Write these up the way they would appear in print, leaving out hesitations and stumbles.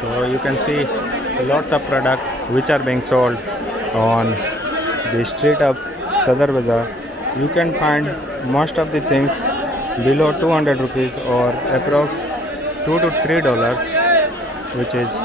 So you can see lots of product which are being sold on the street of Sadar Bazaar. You can find most of the things below 200 rupees or approx $2 to $3, which is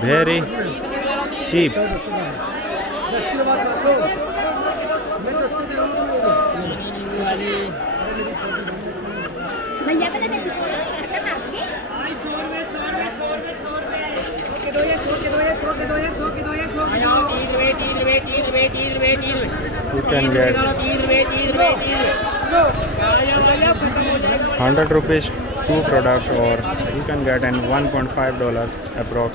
very cheap. You can get 100 rupees two product, or you can get an $1.5 approx.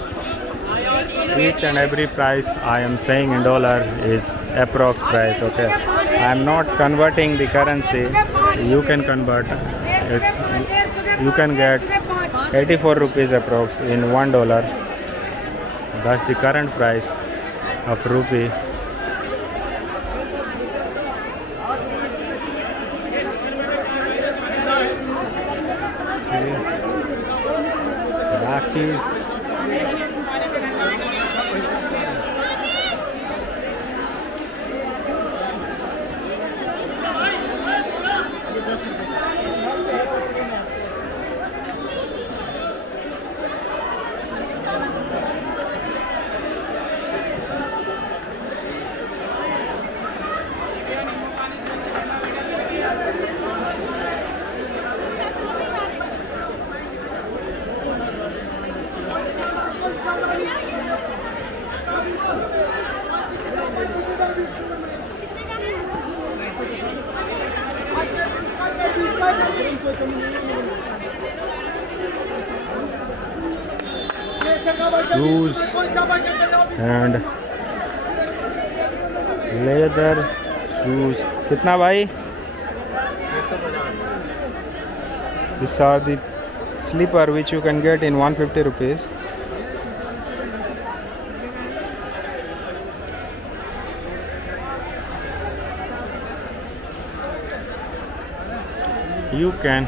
Each and every price I am saying in dollar is approx price. Okay, I am not converting the currency. You can convert. You can get 84 rupees approx in $1. That's the current price of rupee. Rakis. Shoes and leather shoes. कितना भाई? These are the slipper which you can get in 150 rupees. You can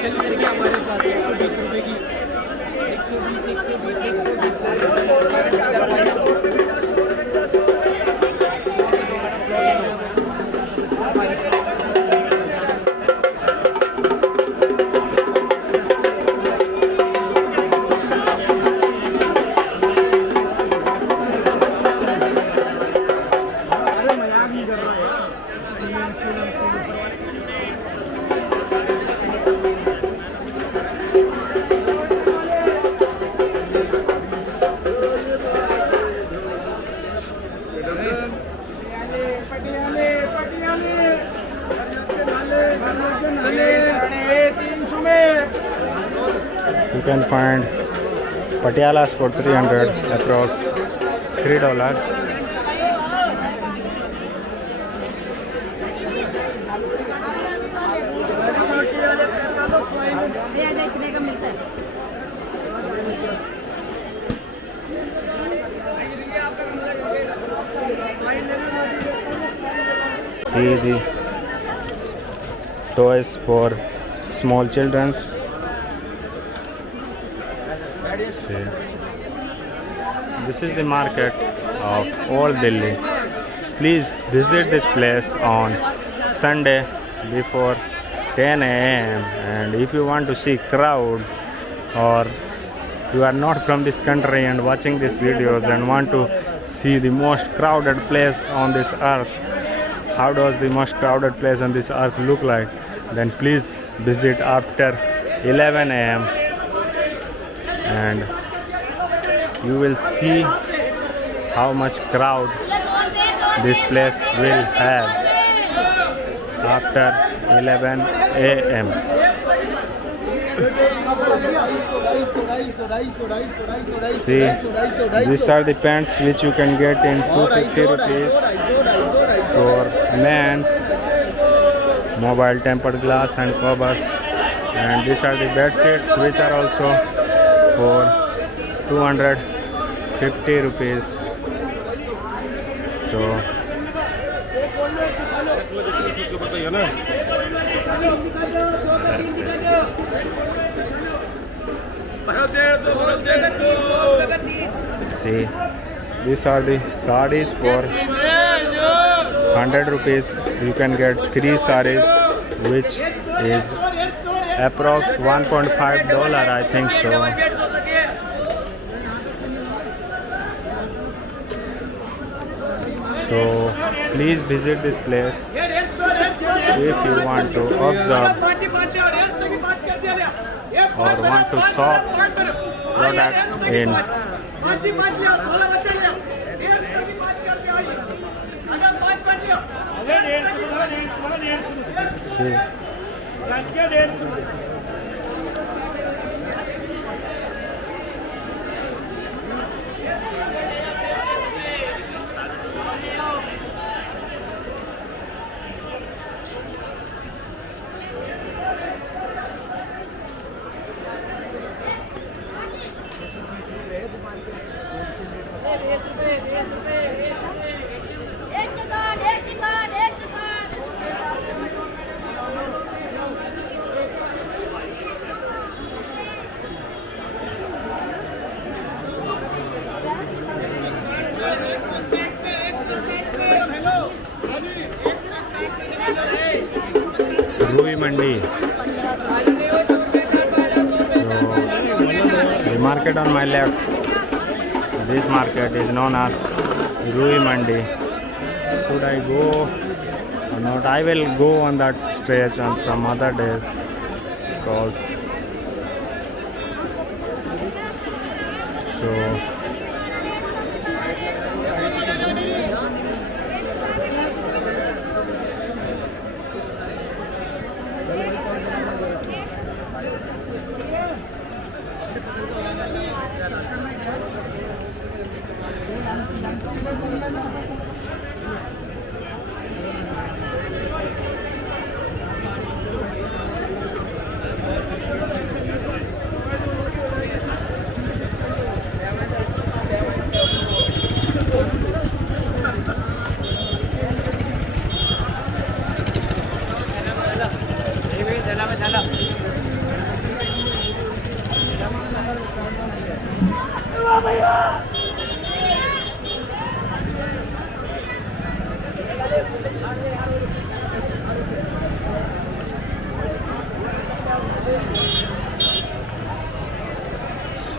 चल करके हमारे पास 120 रुपए की 300 में you can find Patialas for 300 approx $3. See the toys for small children's. See. This is the market of Old Delhi. Please visit this place on Sunday before 10 a.m. and if you want to see crowd, or you are not from this country and watching these videos and want to see the most crowded place on this earth, how does the most crowded place on this earth look like, then please visit after 11 a.m. and you will see how much crowd this place will have after 11 a.m. See, these are the pants which you can get in 250 rupees for men's, mobile tempered glass and covers, and these are the bed sheets which are also for 250 rupees. So see, these are the sarees for 100 rupees. You can get 3 sarees, which is approx $1.5, I think so. So please visit this place if you want to observe or want to shop product in see. Ruhi Mandi. So, the market on my left, this market is known as Ruhi Mandi. Should I go or not? I will go on that stretch on some other days because so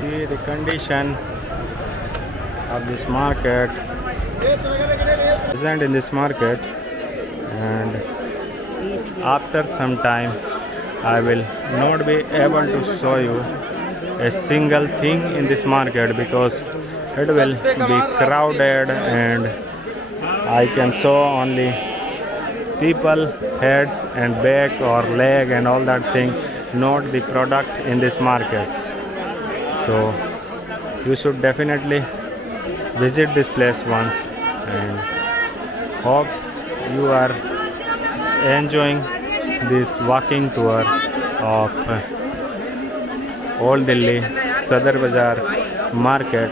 see the condition of this market present in this market, and after some time I will not be able to show you a single thing in this market because it will be crowded and I can show only people heads and back or leg and all that thing, not the product in this market. So you should definitely visit this place once, and hope you are enjoying this walking tour of Old Delhi Sadar Bazaar market.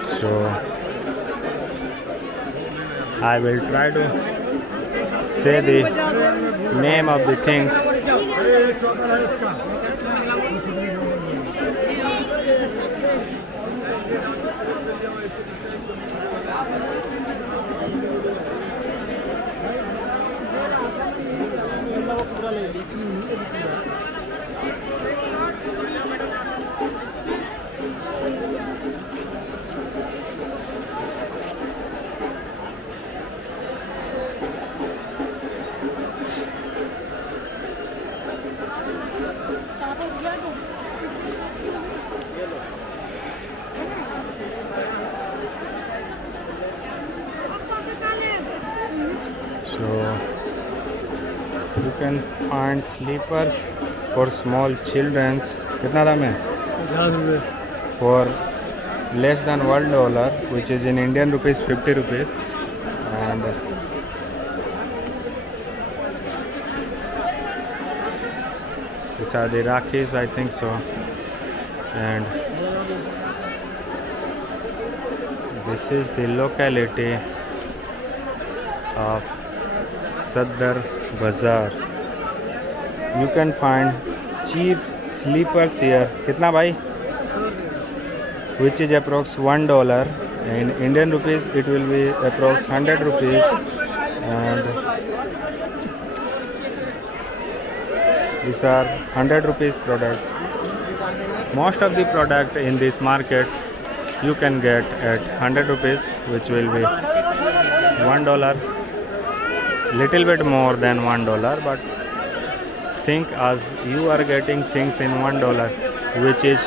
So I will try to say the name of the things. So you can find sleepers for small children's. कितना दाम है? 50 रुपये। For less than $1, which is in Indian rupees 50 rupees. And these are the Rakis, I think so. And this is the locality of Sadar Bazaar. You can find cheap sleepers here. कितना भाई? Which is approx $1. In Indian rupees it will be approx 100 rupees. And these are 100 rupees products. Most of the product in this market you can get at 100 rupees, which will be $1. Little bit more than $1, but think as you are getting things in $1, which is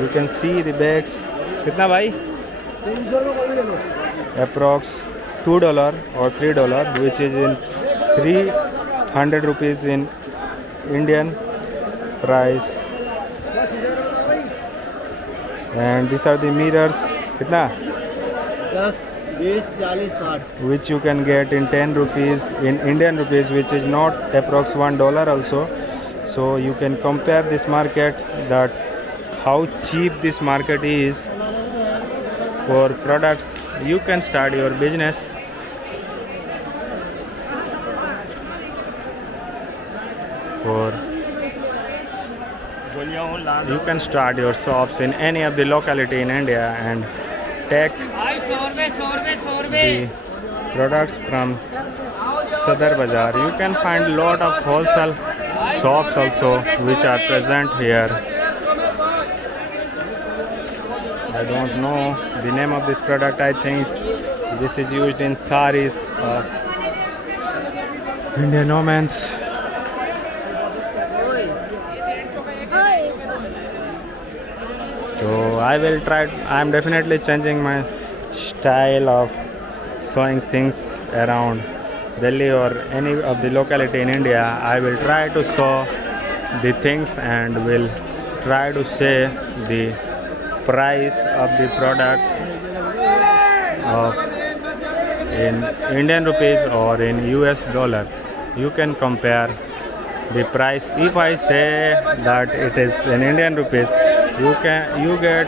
you can see the bags. कितना भाई? Approx $2 or $3, which is in 300 rupees in Indian price. And these are the mirrors. कितना? 10, 20, 40, 60। Which you can get in 10 rupees in Indian rupees, which is not approx $1 also. So you can compare this market, that how cheap this market is for products. You can start your business. You can start your shops in any of the locality in India and take the products from Sadar Bazaar. You can find lot of wholesale shops also which are present here. I don't know the name of this product. I think this is used in saris of Indian women. So I will try. I am definitely changing my style of showing things around Delhi or any of the locality in India. I will try to show the things and will try to say the price of the product of in Indian rupees or in US dollar. You can compare the price. If I say that it is in Indian rupees, you get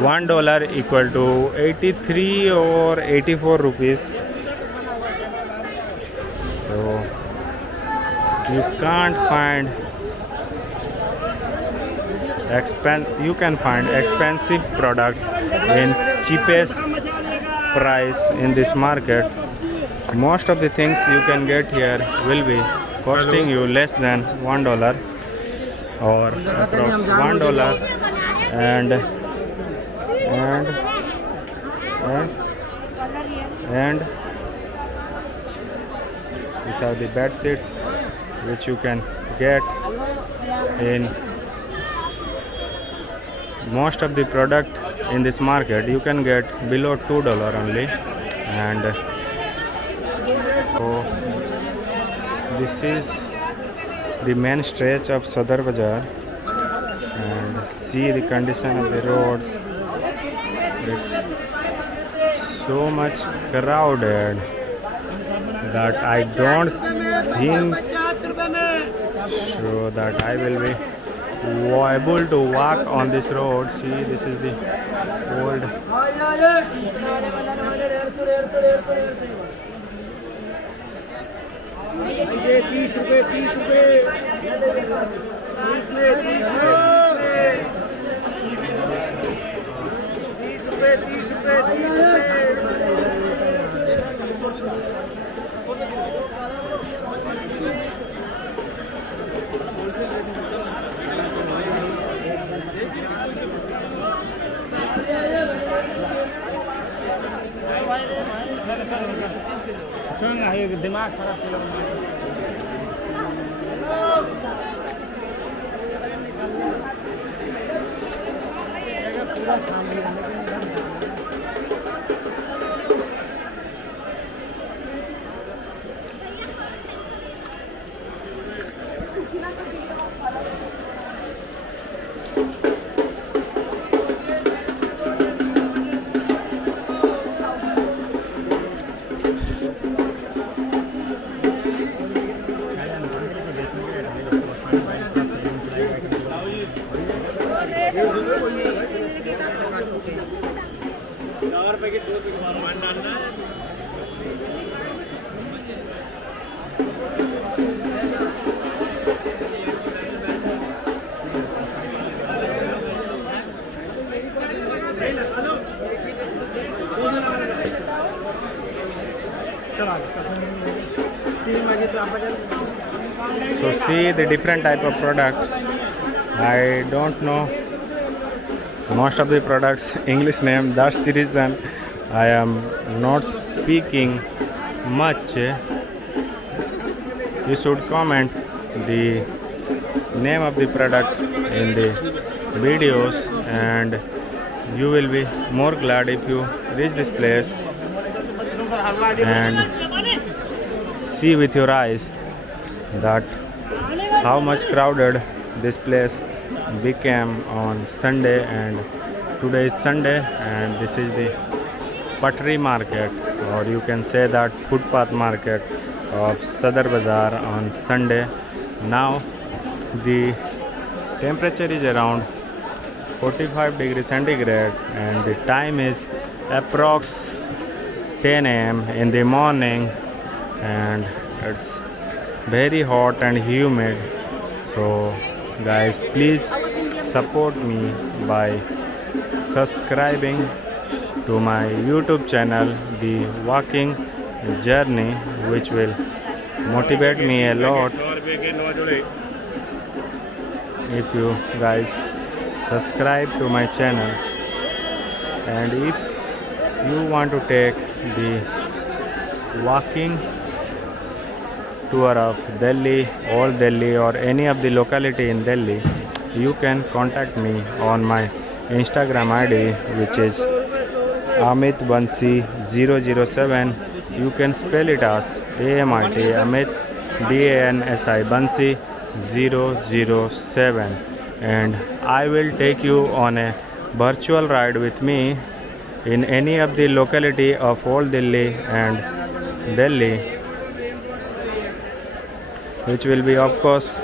$1 equal to 83 or 84 rupees. So you can't find you can find expensive products in cheapest price in this market. Most of the things you can get here will be costing you less than $1 or approx $1. And these are the bed sheets which you can get in most of the product in this market. You can get below $2 only. And so this is the main stretch of Sadar Bazaar, and see the condition of the roads. It's so much crowded that I don't think so that I will be able to walk on this road. See, this is the old. ये 30 रुपए 30 रुपए 30 में 30 रुपए 30 रुपए 30 रुपए। दिमाग खराब पूरा So see the different type of product. I don't know most of the products English name. That's the reason I am not speaking much. You should comment the name of the product in the videos, and you will be more glad if you reach this place and see with your eyes that how much crowded this place became on Sunday. And today is Sunday, and this is the Patri market, or you can say that footpath market of Sadar Bazaar on Sunday. Now the temperature is around 45 degrees centigrade, and the time is approx 10 a.m. in the morning, and it's very hot and humid. So guys, please support me by subscribing to my YouTube channel, The Walking Journey, which will motivate me a lot if you guys subscribe to my channel. And if you want to take the walking tour of Delhi, Old Delhi, or any of the locality in Delhi, you can contact me on my Instagram ID, which is Amit Bansi 007. You can spell it as AMIT Amit BANSI Bansi 007, and I will take you on a virtual ride with me in any of the locality of Old Delhi and Delhi, which will be of course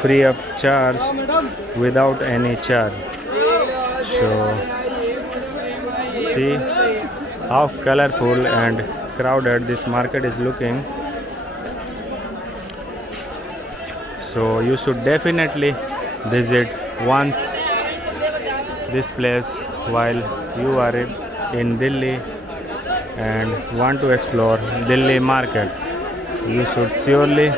free of charge, without any charge. So see how colorful and crowded this market is looking. So you should definitely visit once this place while you are in Delhi and want to explore Delhi market. You should surely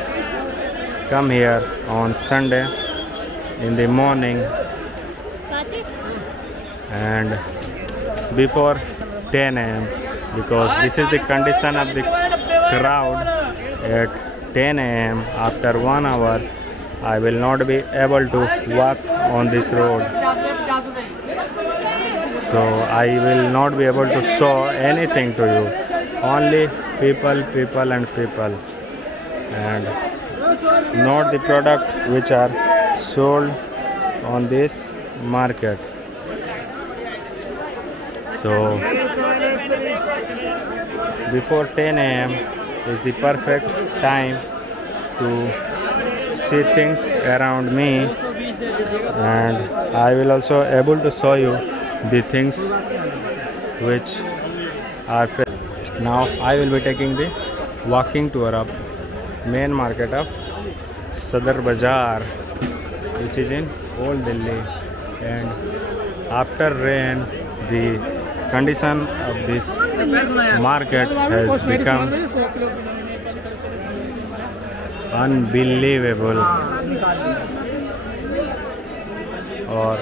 come here on Sunday in the morning and before 10 a.m. because this is the condition of the crowd at 10 a.m. After 1 hour I will not be able to walk on this road, so I will not be able to show anything to you. Only people and people, and not the product which are sold on this market. So before 10 a.m. is the perfect time to see things around me, and I will also able to show you the things which are now. I will be taking the walking tour of main market of Sadar Bazaar, which is in Old Delhi, and after rain the condition of this market has become unbelievable. और